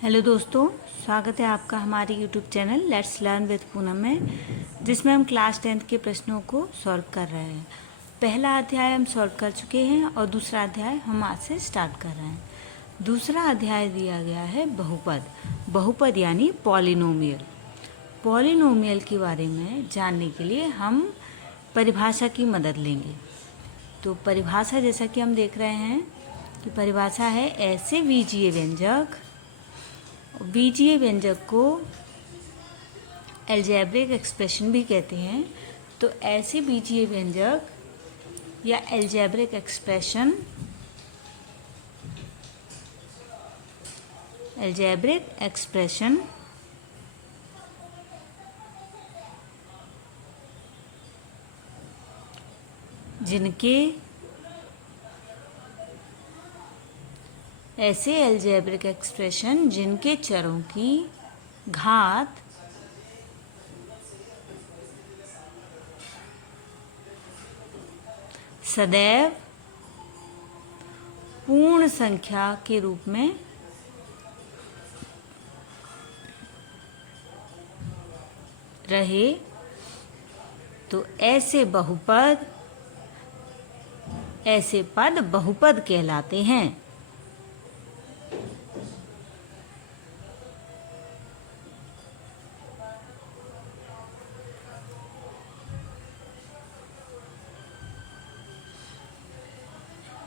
Hello दोस्तों, स्वागत है आपका हमारे YouTube channel let's learn with Poonam में, जिसमें हम क्लास 10th के प्रश्नों को सॉल्व कर रहे हैं। पहला अध्याय हम सॉल्व कर चुके हैं और दूसरा अध्याय हम आज से स्टार्ट कर रहे हैं। दूसरा अध्याय दिया गया है बहुपद यानी पॉलिनोमियल। पॉलिनोमियल के बारे में जानने के लिए हम परिभाषा की मदद लेंगे। तो परिभाषा जैसा कि हम देख रहे हैं कि परिभाषा है ऐसे बीजीय व्यंजक को अलजेब्रिक एक्सप्रेशन भी कहते हैं। तो ऐसे बीजीय व्यंजक या अलजेब्रिक एक्सप्रेशन जिनके ऐसे अलजेब्रिक एक्सप्रेशन जिनके चरों की घात सदैव पूर्ण संख्या के रूप में रहे, तो ऐसे पद बहुपद कहलाते हैं।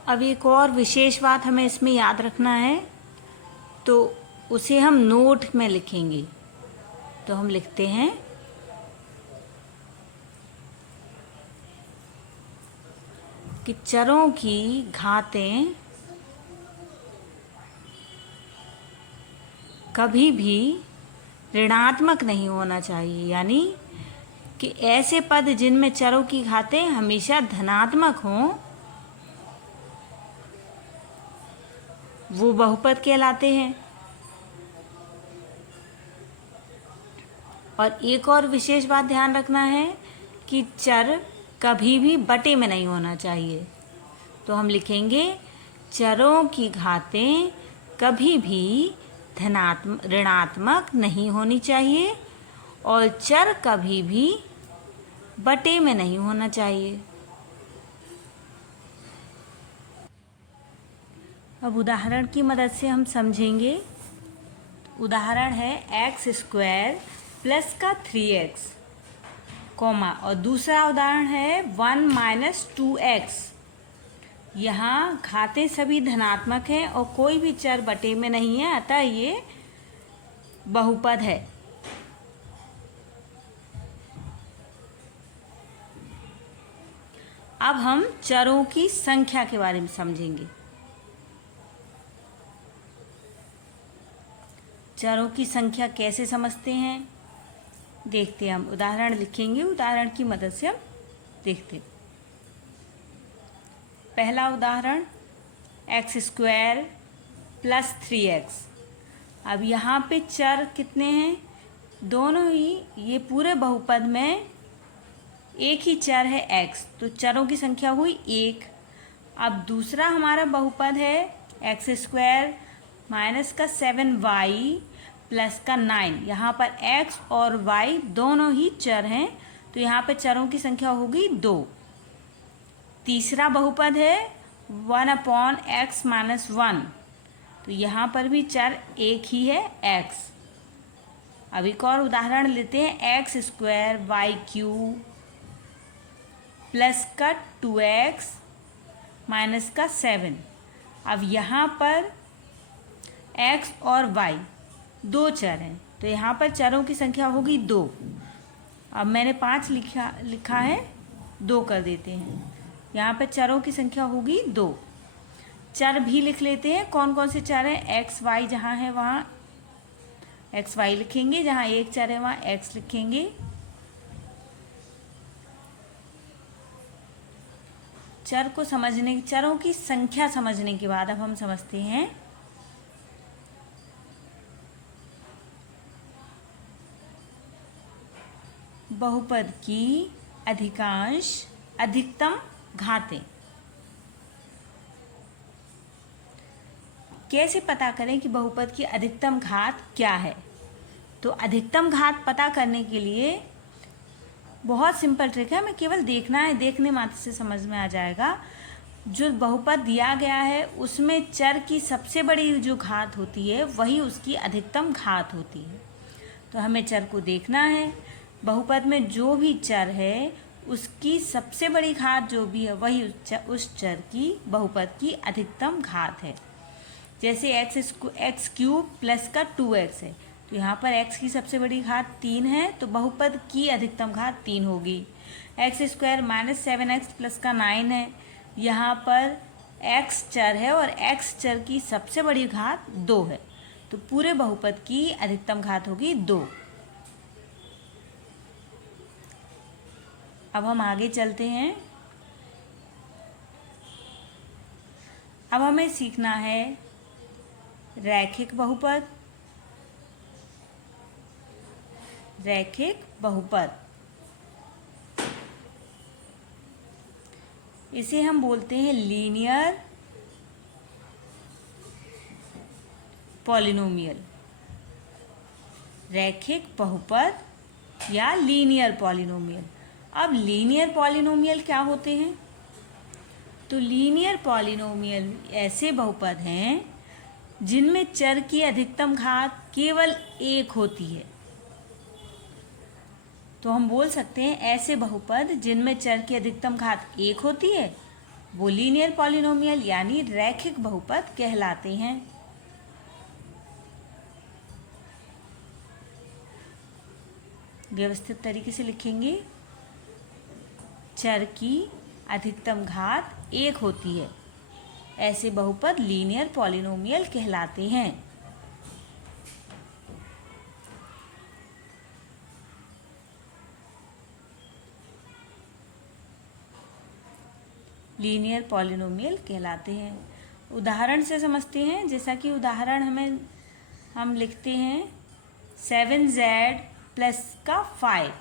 अब एक और विशेष बात हमें इसमें याद रखना है, तो उसे हम नोट में लिखेंगे। तो हम लिखते हैं कि चरों की घातें कभी भी ऋणात्मक नहीं होना चाहिए, यानी कि ऐसे पद जिनमें चरों की घातें हमेशा धनात्मक हों वो बहुपद कहलाते हैं। और एक और विशेष बात ध्यान रखना है कि चर कभी भी बटे में नहीं होना चाहिए। तो हम लिखेंगे चरों की घातें कभी भी ऋणात्मक नहीं होनी चाहिए और चर कभी भी बटे में नहीं होना चाहिए। अब उदाहरण की मदद से हम समझेंगे। उदाहरण है x² प्लस का 3x, कॉमा, और दूसरा उदाहरण है 1 - 2x। यहाँ घातें सभी धनात्मक हैं और कोई भी चर बटे में नहीं है, अतः ये बहुपद है। अब हम चरों की संख्या के बारे में समझेंगे। चरों की संख्या कैसे समझते हैं देखते हैं। हम उदाहरण लिखेंगे, उदाहरण की मदद से हम देखते हैं। पहला उदाहरण x² प्लस 3x। अब यहाँ पे चर कितने हैं? दोनों ही, ये पूरे बहुपद में एक ही चर है x, तो चरों की संख्या हुई 1। अब दूसरा हमारा बहुपद है x² माइनस का 7y प्लस का 9। यहाँ पर x और y दोनों ही चर हैं, तो यहाँ पे चरों की संख्या होगी 2। तीसरा बहुपद है 1/x - 1, तो यहाँ पर भी चर एक ही है x। अब एक और उदाहरण लेते हैं x² y³ प्लस का 2x माइनस का 7। अब यहाँ पर x और y दो चर हैं, तो यहाँ पर चरों की संख्या होगी 2। अब मैंने 5 लिखा है, 2 कर देते हैं। यहाँ पर चरों की संख्या होगी 2। चर भी लिख लेते हैं, कौन कौन से चर हैं। x y जहाँ है वहाँ x y लिखेंगे, जहाँ एक चर है वहाँ x लिखेंगे। चरों की संख्या समझने के बाद अब हम समझते हैं बहुपद की अधिकतम घातें। कैसे पता करें कि बहुपद की अधिकतम घात क्या है? तो अधिकतम घात पता करने के लिए बहुत सिंपल ट्रिक है, हमें केवल देखना है, देखने मात्र से समझ में आ जाएगा। जो बहुपद दिया गया है उसमें चर की सबसे बड़ी जो घात होती है वही उसकी अधिकतम घात होती है। तो हमें चर को देखना है, बहुपद में जो भी चर है उसकी सबसे बड़ी घात जो भी है वही उस चर की बहुपद की अधिकतम घात है। जैसे एक्स क्यूब प्लस का 2x है, तो यहाँ पर x की सबसे बड़ी घात 3 है, तो बहुपद की अधिकतम घात 3 होगी। X square minus 7x plus का 9 है, यहाँ पर x चर है और x चर की सबसे बड़ी घात 2 है, तो पूरे बहुपद की अधिकतम घात होगी 2। अब हम आगे चलते हैं। अब हमें सीखना है रैखिक बहुपद। रैखिक बहुपद इसे हम बोलते हैं लीनियर पॉलिनोमियल। रैखिक बहुपद या लीनियर पॉलिनोमियल। अब लीनियर पॉलिनोमियल क्या होते हैं? तो लीनियर पॉलिनोमियल ऐसे बहुपद हैं जिनमें चर की अधिकतम घात केवल 1 होती है। तो हम बोल सकते हैं ऐसे बहुपद जिनमें चर की अधिकतम घात 1 होती है वो लीनियर पॉलिनोमियल यानी रैखिक बहुपद कहलाते हैं। व्यवस्थित तरीके से लिखेंगे, चर की अधिकतम घात 1 होती है, ऐसे बहुपद लीनियर पॉलिनोमियल कहलाते हैं। लीनियर पॉलिनोमियल कहलाते हैं। उदाहरण से समझते हैं, जैसा कि उदाहरण हम लिखते हैं 7z प्लस का 5।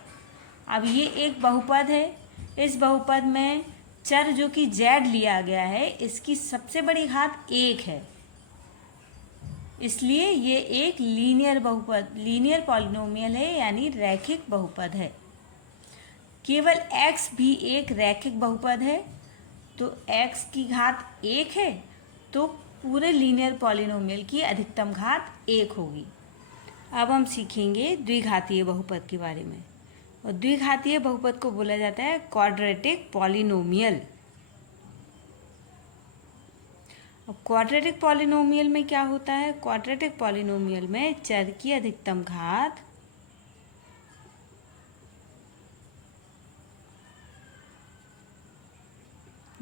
अब ये एक बहुपद है, इस बहुपद में चर जो कि z लिया गया है इसकी सबसे बड़ी घात 1 है, इसलिए ये एक लीनियर बहुपद लीनियर पॉलिनोमियल है यानी रैखिक बहुपद है। केवल x भी एक रैखिक बहुपद है, तो x की घात 1 है तो पूरे लीनियर पॉलिनोमियल की अधिकतम घात 1 होगी। अब हम सीखेंगे द्विघातीय बहुपद के बारे में, और द्विघातीय बहुपद को बोला जाता है क्वाड्रेटिक पॉलिनोमियल। अब क्वाड्रेटिक पॉलिनोमियल में क्या होता है? क्वाड्रेटिक पॉलिनोमियल में चर की अधिकतम घात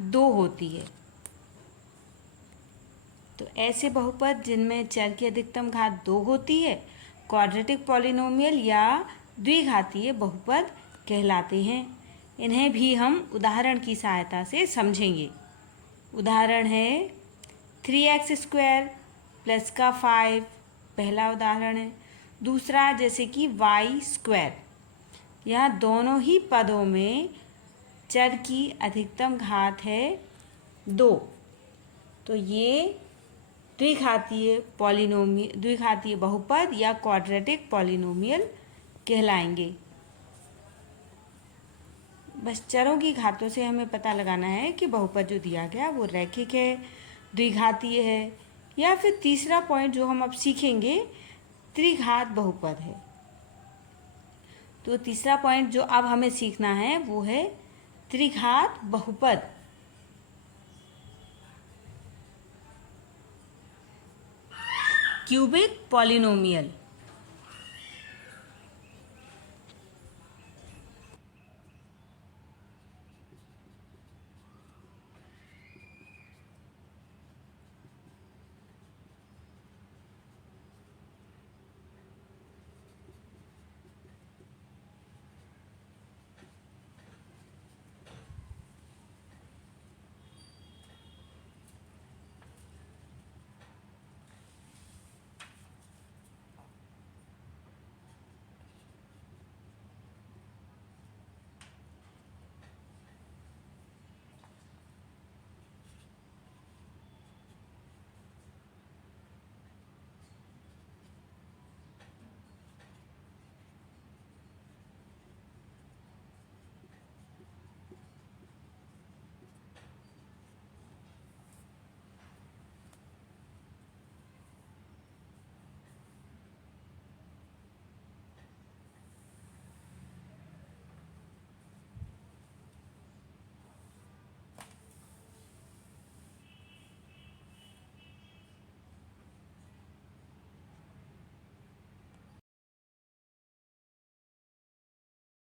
दो होती है। तो ऐसे बहुपद जिनमें चर की अधिकतम घात 2 होती है क्वाड्रेटिक पॉलिनोमियल या द्विघातीय बहुपद कहलाते हैं। इन्हें भी हम उदाहरण की सहायता से समझेंगे। उदाहरण है 3x स्क्वायर प्लस का 5, पहला उदाहरण है। दूसरा जैसे कि y स्क्वायर, यहाँ दोनों ही पदों में चर की अधिकतम घात है 2, तो ये द्विघातीय बहुपद या क्वाड्रेटिक पॉलिनोमियल कहलाएंगे। बस चरों की घातों से हमें पता लगाना है कि बहुपद जो दिया गया वो रैखिक है, द्विघातीय है, या फिर तीसरा पॉइंट जो हम अब सीखेंगे त्रिघात बहुपद है। तो तीसरा पॉइंट जो अब हमें सीखना है वो है त्रिघात बहुपद। Cubic polynomial.